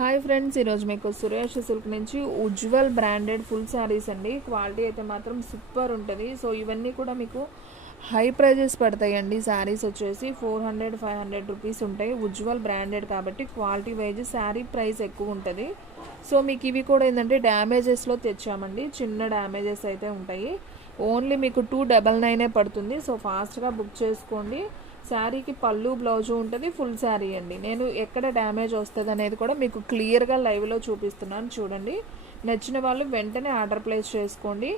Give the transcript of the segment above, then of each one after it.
Hi friends, ఈరోజు మీకు Suresh silk నుంచి ఉజ్వల్ బ్రాండెడ్ ఫుల్ శారీస్ అండి. క్వాలిటీ అయితే మాత్రం సూపర్ ఉంటుంది. సో ఇవన్నీ కూడా మీకు హై ప్రైజెస్ పడతాయండి. శారీస్ వచ్చేసి 400-500 రూపీస్ ఉంటాయి. ఉజ్వల్ బ్రాండెడ్ కాబట్టి క్వాలిటీ వైజ్ శారీ ప్రైస్ ఎక్కువ ఉంటుంది. సో మీకు ఇవి కూడా ఏంటంటే డ్యామేజెస్లో తెచ్చామండి. చిన్న డ్యామేజెస్ అయితే ఉంటాయి. ఓన్లీ మీకు 299 పడుతుంది. సో ఫాస్ట్గా బుక్ చేసుకోండి. శారీకి పళ్ళు బ్లౌజు ఉంటుంది, ఫుల్ శారీ అండి. నేను ఎక్కడ డ్యామేజ్ వస్తుంది అనేది కూడా మీకు క్లియర్గా లైవ్లో చూపిస్తున్నాను చూడండి. నచ్చిన వాళ్ళు వెంటనే ఆర్డర్ ప్లేస్ చేసుకోండి.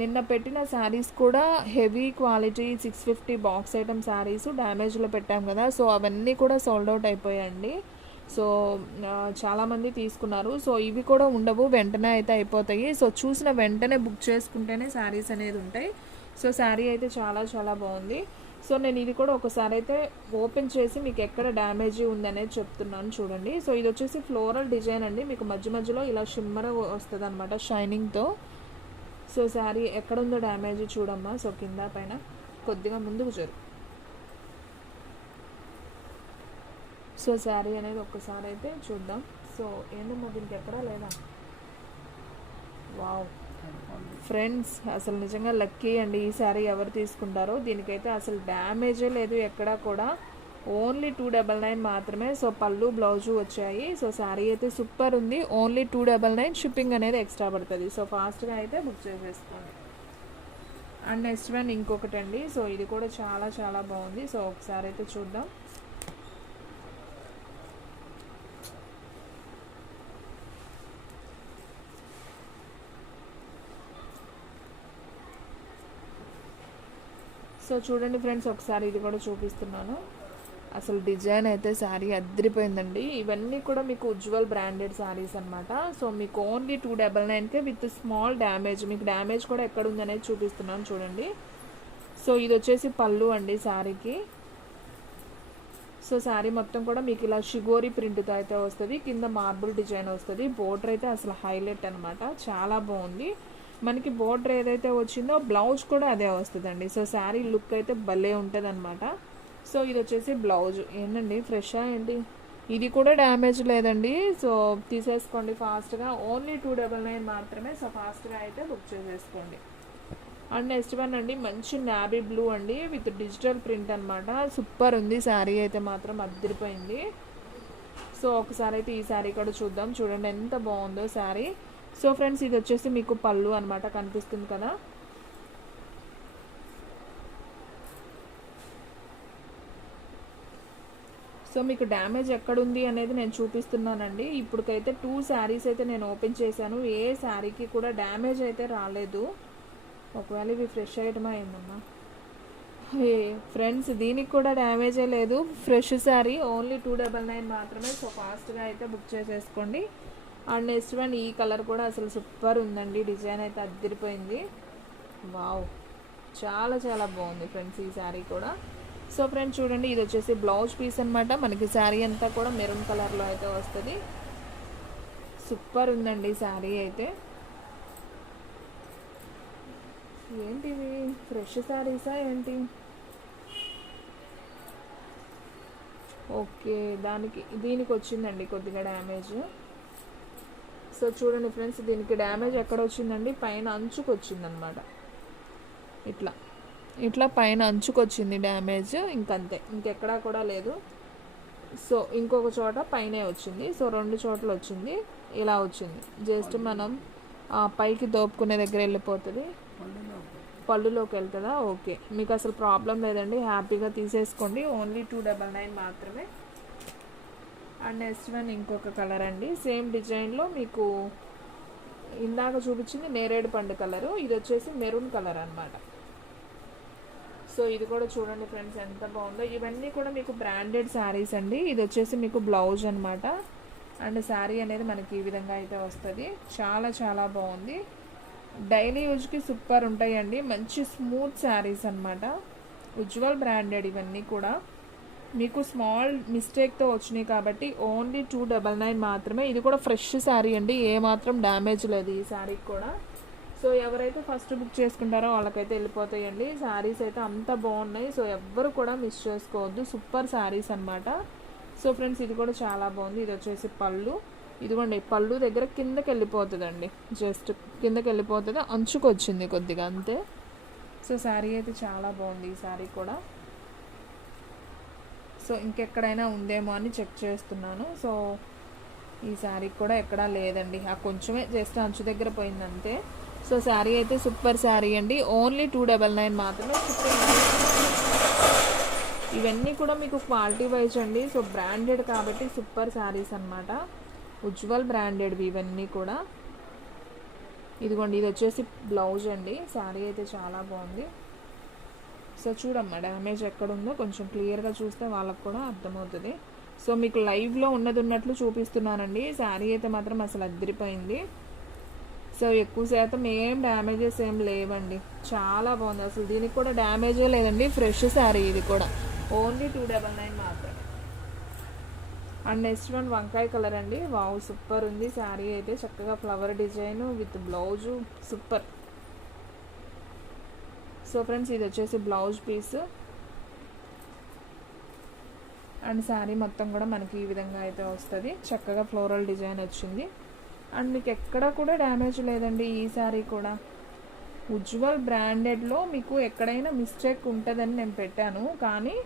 నిన్న పెట్టిన శారీస్ కూడా heavy quality 650 box item saris డ్యామేజ్లో పెట్టాం కదా, సో అవన్నీ కూడా సోల్డ్ అవుట్ అయిపోయాయండి. సో చాలామంది తీసుకున్నారు. సో ఇవి కూడా ఉండవు, వెంటనే అయితే అయిపోతాయి. సో చూసిన వెంటనే బుక్ చేసుకుంటేనే శారీస్ అనేది ఉంటాయి. సో శారీ అయితే చాలా చాలా బాగుంది. సో నేను ఇది కూడా ఒకసారి అయితే ఓపెన్ చేసి మీకు ఎక్కడ డ్యామేజ్ ఉందనేది చెప్తున్నాను చూడండి. సో ఇది వచ్చేసి ఫ్లోరల్ డిజైన్ అండి. మీకు మధ్య మధ్యలో ఇలా షిమ్మర్ వస్తుంది అనమాట షైనింగ్తో. సో శారీ ఎక్కడ ఉందో డ్యామేజ్ చూడమ్మా. సో కింద పైన కొద్దిగా ముందుకు జరు. సో శారీ అనేది ఒక్కసారి అయితే చూద్దాం. సో ఏందమ్మా దీనికి ఎక్కడా లేదా? వావ్ ఫ్రెండ్స్, అసలు నిజంగా లక్కీ అండి ఈ శారీ ఎవరు తీసుకుంటారో. దీనికైతే అసలు డ్యామేజే లేదు ఎక్కడా కూడా. ఓన్లీ 299 మాత్రమే. సో పళ్ళు బ్లౌజు వచ్చాయి. సో శారీ అయితే సూపర్ ఉంది. ఓన్లీ 299. షిప్పింగ్ అనేది ఎక్స్ట్రా పడుతుంది. సో ఫాస్ట్గా అయితే బుక్ చేసేసుకోండి. అండ్ నెక్స్ట్ వన్ ఇంకొకటి అండి. సో ఇది కూడా చాలా చాలా బాగుంది. సో ఒకసారి అయితే చూద్దాం. సో చూడండి ఫ్రెండ్స్, ఒకసారి ఇది కూడా చూపిస్తున్నాను. అసలు డిజైన్ అయితే శారీ అద్దరిపోయిందండి. ఇవన్నీ కూడా మీకు ఉజ్వల్ బ్రాండెడ్ శారీస్ అనమాట. సో మీకు ఓన్లీ 299కే విత్ స్మాల్ డ్యామేజ్. మీకు డ్యామేజ్ కూడా ఎక్కడ ఉందనేది చూపిస్తున్నాను చూడండి. సో ఇది వచ్చేసి పళ్ళు అండి శారీకి. సో శారీ మొత్తం కూడా మీకు ఇలా షిగోరి ప్రింట్తో అయితే వస్తుంది. కింద మార్బుల్ డిజైన్ వస్తుంది. బోర్డర్ అయితే అసలు హైలైట్ అనమాట, చాలా బాగుంది. మనకి బోర్డర్ ఏదైతే వచ్చిందో బ్లౌజ్ కూడా అదే వస్తుందండి. సో శారీ లుక్ అయితే భలే ఉంటుంది అనమాట. సో ఇది వచ్చేసి బ్లౌజ్. ఏంటండి ఫ్రెషా ఏంటి? ఇది కూడా డ్యామేజ్ లేదండి. సో తీసేసుకోండి ఫాస్ట్గా. ఓన్లీ 299 మాత్రమే. సో ఫాస్ట్గా అయితే బుక్ చేసేసుకోండి. అండ్ నెక్స్ట్ వన్ అండి, మంచి నావీ బ్లూ అండి విత్ డిజిటల్ ప్రింట్ అనమాట. సూపర్ ఉంది శారీ అయితే మాత్రం, అద్దరిపోయింది. సో ఒకసారి అయితే ఈ శారీ కూడా చూద్దాం. చూడండి ఎంత బాగుందో శారీ. సో ఫ్రెండ్స్, ఇది వచ్చేసి మీకు పళ్ళు అనమాట, కనిపిస్తుంది కదా. సో మీకు డ్యామేజ్ ఎక్కడుంది అనేది నేను చూపిస్తున్నానండి. ఇప్పటికైతే 2 శారీస్ అయితే నేను ఓపెన్ చేశాను. ఏ శారీకి కూడా డ్యామేజ్ అయితే రాలేదు. ఒకవేళ ఇవి ఫ్రెష్ ఐటమ్ అయిందమ్మా. ఫ్రెండ్స్, దీనికి కూడా డ్యామేజే లేదు. ఫ్రెష్ శారీ, ఓన్లీ 299 మాత్రమే. సో ఫాస్ట్గా అయితే బుక్ చేసేసుకోండి. అండ్ నెక్స్ట్ వన్ ఈ కలర్ కూడా అసలు సూపర్ ఉందండి. డిజైన్ అయితే అద్దరిపోయింది. వావ్, చాలా చాలా బాగుంది ఫ్రెండ్స్ ఈ శారీ కూడా. సో ఫ్రెండ్స్ చూడండి, ఇది వచ్చేసి బ్లౌజ్ పీస్ అనమాట. మనకి శారీ అంతా కూడా మెరూన్ కలర్లో అయితే వస్తుంది. సూపర్ ఉందండి శారీ అయితే. ఏంటివి ఫ్రెష్ శారీసా ఏంటి? ఓకే, దీనికి వచ్చిందండి కొద్దిగా డ్యామేజ్. సో చూడండి ఫ్రెండ్స్, దీనికి డ్యామేజ్ ఎక్కడ వచ్చిందండి? పైన అంచుకు వచ్చిందనమాట. ఇట్లా పైన అంచుకు వచ్చింది డ్యామేజ్. ఇంకంతే, ఇంకెక్కడా కూడా లేదు. సో ఇంకొక చోట పైనే వచ్చింది. సో 2 చోట్ల వచ్చింది. ఇలా వచ్చింది. జస్ట్ మనం పైకి దోపుకునే దగ్గర వెళ్ళిపోతుంది, పళ్ళులోకి వెళ్తుందా? ఓకే, మీకు అసలు ప్రాబ్లం లేదండి. హ్యాపీగా తీసేసుకోండి. ఓన్లీ 299 మాత్రమే. అండ్ నెక్స్ట్ వన్ ఇంకొక కలర్ అండి. సేమ్ డిజైన్లో మీకు ఇందాక చూపించింది నేరేడు పండు కలరు. ఇది వచ్చేసి మెరూన్ కలర్ అనమాట. సో ఇది కూడా చూడండి ఫ్రెండ్స్ ఎంత బాగుందో. ఇవన్నీ కూడా మీకు బ్రాండెడ్ శారీస్ అండి. ఇది వచ్చేసి మీకు బ్లౌజ్ అనమాట. అండ్ శారీ అనేది మనకి ఈ విధంగా అయితే వస్తుంది. చాలా చాలా బాగుంది. డైలీ యూజ్కి సూపర్ ఉంటాయండి. మంచి స్మూత్ శారీస్ అనమాట. ఉజ్వల్ బ్రాండెడ్ ఇవన్నీ కూడా. మీకు స్మాల్ మిస్టేక్తో వచ్చినాయి కాబట్టి ఓన్లీ 299 మాత్రమే. ఇది కూడా ఫ్రెష్ శారీ అండి, ఏమాత్రం డ్యామేజ్ లేదు ఈ శారీకి కూడా. సో ఎవరైతే ఫస్ట్ బుక్ చేసుకుంటారో వాళ్ళకైతే వెళ్ళిపోతాయండి. శారీస్ అయితే అంత బాగున్నాయి. సో ఎవ్వరు కూడా మిస్ చేసుకోవద్దు. సూపర్ శారీస్ అనమాట. సో ఫ్రెండ్స్, ఇది కూడా చాలా బాగుంది. ఇది వచ్చేసి పళ్ళు. ఇదిగోండి పళ్ళు దగ్గర కిందకి వెళ్ళిపోతుందండి, జస్ట్ కిందకి వెళ్ళిపోతుంది, అంచుకు వచ్చింది కొద్దిగా అంతే. సో శారీ అయితే చాలా బాగుంది ఈ శారీ కూడా. సో ఇంకెక్కడైనా ఉందేమో అని చెక్ చేస్తున్నాను. సో ఈ శారీ కూడా ఎక్కడా లేదండి, ఆ కొంచెమే జస్ట్ అంచు దగ్గర పోయింది అంతే. సో శారీ అయితే సూపర్ శారీ అండి, ఓన్లీ 299 మాత్రమే. ఇవన్నీ కూడా మీకు క్వాలిటీ వైజ్ అండి, సో బ్రాండెడ్ కాబట్టి సూపర్ శారీస్ అనమాట, ఉజ్వల్ బ్రాండెడ్వి ఇవన్నీ కూడా. ఇదిగోండి ఇది వచ్చేసి బ్లౌజ్ అండి, శారీ అయితే చాలా బాగుంది. సో చూడమ్మా డ్యామేజ్ ఎక్కడుందో కొంచెం క్లియర్గా చూస్తే వాళ్ళకు కూడా అర్థమవుతుంది. సో మీకు లైవ్లో ఉన్నట్లు చూపిస్తున్నానండి. శారీ అయితే మాత్రం అసలు అదిరిపోయింది. సో ఎక్కువ శాతం ఏం డ్యామేజెస్ ఏం లేవండి, చాలా బాగుంది అసలు. దీనికి కూడా డ్యామేజే లేదండి, ఫ్రెష్ శారీ ఇది కూడా, ఓన్లీ 299 మాత్రమే. అండ్ నెక్స్ట్ వన్ వంకాయ కలర్ అండి, వావ్ సూపర్ ఉంది శారీ అయితే, చక్కగా flower design with blouse super. So friends ఇది వచ్చేసి బ్లౌజ్ పీస్ అండ్ శారీ మొత్తం కూడా మనకి ఈ విధంగా అయితే వస్తుంది, చక్కగా ఫ్లోరల్ డిజైన్ వచ్చింది. అండ్ మీకు ఎక్కడ కూడా డ్యామేజ్ లేదండి ఈ శారీ కూడా. ఉజ్వల్ బ్రాండెడ్లో మీకు ఎక్కడైనా మిస్టేక్ ఉంటుందని నేను పెట్టాను, కానీ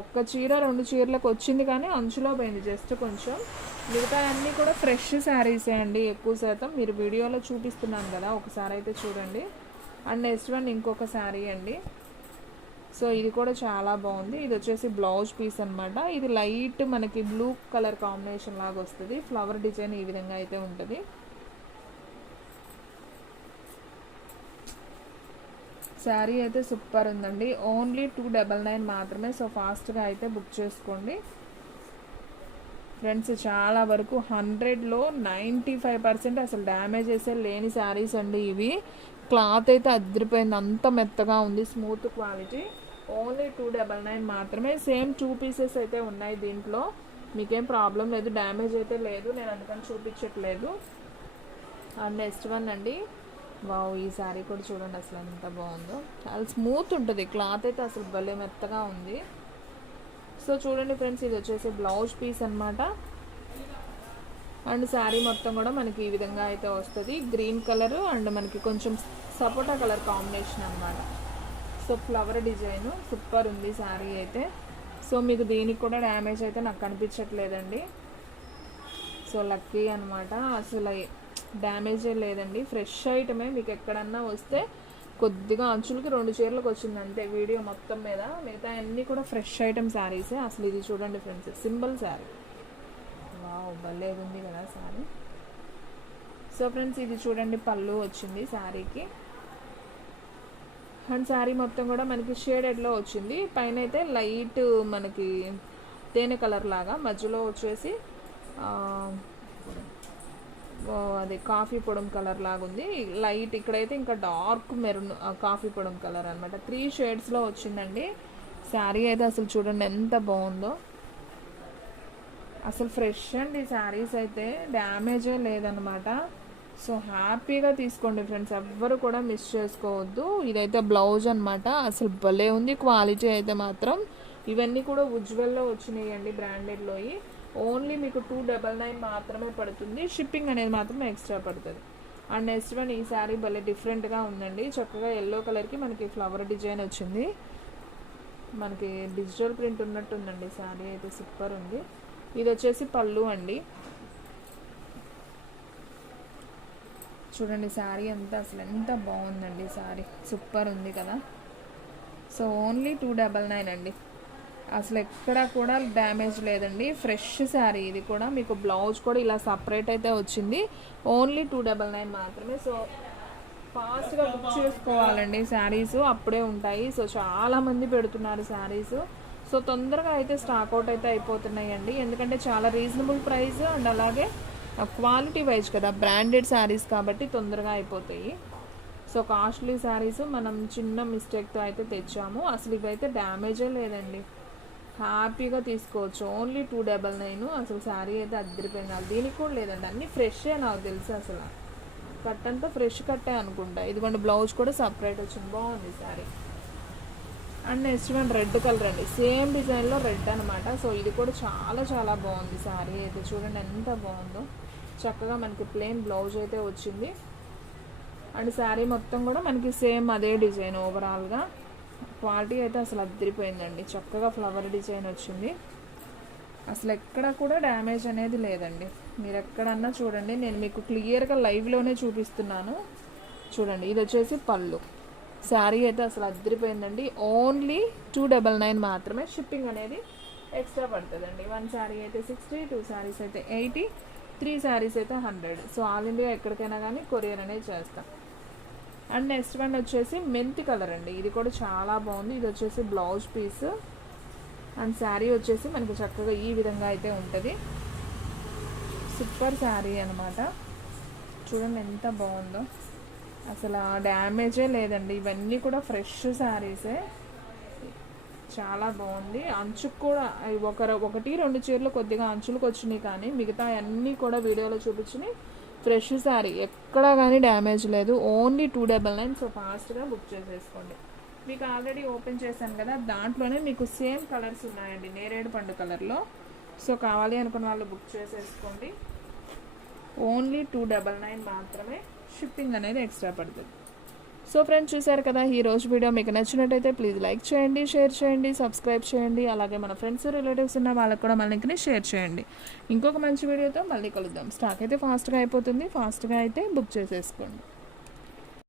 ఒక్క చీర 2 చీరలకు వచ్చింది, కానీ అంచులో పోయింది జస్ట్ కొంచెం. మిగతా అన్నీ కూడా ఫ్రెష్ శారీసే అండి ఎక్కువ శాతం. మీరు వీడియోలో చూపిస్తున్నాను కదా, ఒకసారి అయితే చూడండి. అండ్ నెక్స్ట్ వన్ ఇంకొక శారీ అండి, సో ఇది కూడా చాలా బాగుంది. ఇది వచ్చేసి బ్లౌజ్ పీస్ అనమాట, ఇది లైట్ మనకి బ్లూ కలర్ కాంబినేషన్ లాగా వస్తుంది, ఫ్లవర్ డిజైన్ ఈ విధంగా అయితే ఉంటుంది. శారీ అయితే సూపర్ ఉందండి, ఓన్లీ 299 మాత్రమే. సో ఫాస్ట్గా అయితే బుక్ చేసుకోండి ఫ్రెండ్స్. చాలా వరకు 100లో 95% అసలు డ్యామేజెస్ లేని శారీస్ అండి ఇవి. క్లాత్ అయితే అదిరిపోయింది, అంత మెత్తగా ఉంది, స్మూత్ క్వాలిటీ, ఓన్లీ 299 మాత్రమే. సేమ్ 2 పీసెస్ అయితే ఉన్నాయి దీంట్లో, మీకేం ప్రాబ్లం లేదు, డ్యామేజ్ అయితే లేదు, నేను అందుకని చూపించట్లేదు. అండ్ నెక్స్ట్ వన్ అండి, వావ్ ఈ శారీ కూడా చూడండి అసలు ఎంత బాగుందో, చాలా స్మూత్ ఉంటుంది క్లాత్ అయితే, అసలు భలే మెత్తగా ఉంది. సో చూడండి ఫ్రెండ్స్ ఇది వచ్చేసి బ్లౌజ్ పీస్ అనమాట. అండ్ శారీ మొత్తం కూడా మనకి ఈ విధంగా అయితే వస్తుంది, గ్రీన్ కలర్ అండ్ మనకి కొంచెం సపోటా కలర్ కాంబినేషన్ అనమాట. సో ఫ్లవర్ డిజైన్ సూపర్ ఉంది శారీ అయితే. సో మీకు దీనికి కూడా డ్యామేజ్ అయితే నాకు కనిపించట్లేదండి, సో లక్కీ అనమాట, అసలు డ్యామేజే లేదండి, ఫ్రెష్ ఐటమే. మీకు ఎక్కడన్నా వస్తే కొద్దిగా అంచులకి 2 చీరలకు వచ్చింది అంతే వీడియో మొత్తం మీద, మిగతా అన్నీ కూడా ఫ్రెష్ ఐటమ్ శారీసే. అసలు ఇది చూడండి ఫ్రెండ్స్, సింపుల్ శారీ, వావ్ భలే ఉంది కదా శారీ. సో ఫ్రెండ్స్ ఇది చూడండి పళ్ళు వచ్చింది శారీకి, అండ్ శారీ మొత్తం కూడా మనకి షేడెడ్లో వచ్చింది, పైన అయితే లైట్ మనకి తేనె కలర్ లాగా, మధ్యలో వచ్చేసి అది కాఫీ పొడం కలర్ లాగా ఉంది లైట్, ఇక్కడైతే ఇంకా డార్క్ మెరూన్ కాఫీ పొడం కలర్ అనమాట. 3 షేడ్స్లో వచ్చిందండి శారీ అయితే. అసలు చూడండి ఎంత బాగుందో, అసలు ఫ్రెష్ అండి శారీస్ అయితే, డ్యామేజే లేదనమాట. సో హ్యాపీగా తీసుకోండి ఫ్రెండ్స్, ఎవ్వరు కూడా మిస్ చేసుకోవద్దు. ఇదైతే బ్లౌజ్ అనమాట, అసలు భలే ఉంది క్వాలిటీ అయితే మాత్రం. ఇవన్నీ కూడా ఉజ్వల్లో వచ్చినాయండి బ్రాండెడ్లోయి, ఓన్లీ మీకు 299 మాత్రమే పడుతుంది, షిప్పింగ్ అనేది మాత్రం ఎక్స్ట్రా పడుతుంది. అండ్ నెక్స్ట్ వన్ ఈ శారీ భలే డిఫరెంట్గా ఉందండి, చక్కగా ఎల్లో కలర్కి మనకి ఫ్లవర్ డిజైన్ వచ్చింది, మనకి డిజిటల్ ప్రింట్ ఉన్నట్టు ఉందండి శారీ అయితే, సూపర్ ఉంది. ఇది వచ్చేసి పళ్ళు అండి, చూడండి శారీ అంతా అసలు ఎంత బాగుందండి శారీ, సూపర్ ఉంది కదా. సో ఓన్లీ 299 అండి, అసలు ఎక్కడ కూడా డ్యామేజ్ లేదండి, ఫ్రెష్ శారీ ఇది కూడా. మీకు బ్లౌజ్ కూడా ఇలా సపరేట్ అయితే వచ్చింది, ఓన్లీ 299 మాత్రమే. సో ఫాస్ట్గా బుక్ చేసుకోవాలండి శారీస్, అప్పుడే ఉంటాయి. సో చాలామంది పెడుతున్నారు శారీస్, సో తొందరగా అయితే స్టాక్అవుట్ అయితే అయిపోతున్నాయండి, ఎందుకంటే చాలా రీజనబుల్ ప్రైస్ అండ్ అలాగే క్వాలిటీ వైజ్ కదా, బ్రాండెడ్ శారీస్ కాబట్టి తొందరగా అయిపోతాయి. సో కాస్ట్లీ శారీస్ మనం చిన్న మిస్టేక్తో అయితే తెచ్చాము, అసలు ఇవైతే డ్యామేజే లేదండి, హ్యాపీగా తీసుకోవచ్చు, ఓన్లీ 299. అసలు శారీ అయితే అద్దరిపోయింది, దీనికి కూడా లేదండి, అన్నీ ఫ్రెషే నాకు తెలుసు, అసలు కట్ అంతా ఫ్రెష్ కట్టే అనుకుంటా. ఇదిగోండి బ్లౌజ్ కూడా సపరేట్ వచ్చింది, బాగుంది sari. And next one red colour అండి, సేమ్ డిజైన్లో రెడ్ అనమాట. సో ఇది కూడా చాలా చాలా బాగుంది శారీ అయితే, చూడండి ఎంత బాగుందో. చక్కగా మనకి ప్లెయిన్ బ్లౌజ్ అయితే వచ్చింది. అండ్ శారీ మొత్తం కూడా మనకి సేమ్ అదే డిజైన్. ఓవరాల్గా క్వాలిటీ అయితే అసలు అదిరిపోయిందండి. చక్కగా ఫ్లవర్ డిజైన్ వచ్చింది. అసలు ఎక్కడ కూడా డ్యామేజ్ అనేది లేదండి. మీరు ఎక్కడన్నా చూడండి, నేను మీకు క్లియర్గా లైవ్లోనే చూపిస్తున్నాను. చూడండి, ఇది వచ్చేసి పళ్ళు. శారీ అయితే అసలు అదిరిపోయిందండి. ఓన్లీ 299 మాత్రమే. షిప్పింగ్ అనేది ఎక్స్ట్రా పడుతుందండి. 1 శారీ అయితే 60, 2 శారీస్ అయితే 80, 3 శారీస్ అయితే 100. సో ఆల్ ఇండియా ఎక్కడికైనా కానీ కొరియర్ అనేది చేస్తాం. అండ్ నెక్స్ట్ వన్ వచ్చేసి మెంతి కలర్ అండి. ఇది కూడా చాలా బాగుంది. ఇది వచ్చేసి బ్లౌజ్ పీస్. అండ్ శారీ వచ్చేసి మనకి చక్కగా ఈ విధంగా అయితే ఉంటుంది. సూపర్ శారీ అనమాట. చూడండి ఎంత బాగుందో. అసలు డ్యామేజే లేదండి. ఇవన్నీ కూడా ఫ్రెష్ శారీసే. చాలా బాగుంది. అంచుకు కూడా ఒకటి 2 చీరలు కొద్దిగా అంచులకు వచ్చినాయి, కానీ మిగతా అన్నీ కూడా వీడియోలో చూపించినాయి. ఫ్రెష్ శారీ, ఎక్కడా కానీ డ్యామేజ్ లేదు. ఓన్లీ 299. సో ఫాస్ట్గా బుక్ చేసేసుకోండి. మీకు ఆల్రెడీ ఓపెన్ చేశాను కదా, దాంట్లోనే మీకు సేమ్ కలర్స్ ఉన్నాయండి, నేరేడు పండు కలర్లో. సో కావాలి అనుకున్న వాళ్ళు బుక్ చేసేసుకోండి. ఓన్లీ 299 మాత్రమే. షిప్పింగ్ అనేది ఎక్స్ట్రా పడుతుంది. సో ఫ్రెండ్స్, చూసారు కదా, ఈ రోజు వీడియో మీకు నచ్చినట్టయితే ప్లీజ్ లైక్ చేయండి, షేర్ చేయండి, సబ్స్క్రైబ్ చేయండి. అలాగే మన ఫ్రెండ్స్ రిలేటివ్స్ ఉన్న వాళ్ళకి కూడా మన లింక్ని షేర్ చేయండి. ఇంకొక మంచి వీడియోతో మళ్ళీ కలుద్దాం. స్టాక్ అయితే ఫాస్ట్గా అయిపోతుంది. ఫాస్ట్గా అయితే బుక్ చేసేసుకోండి.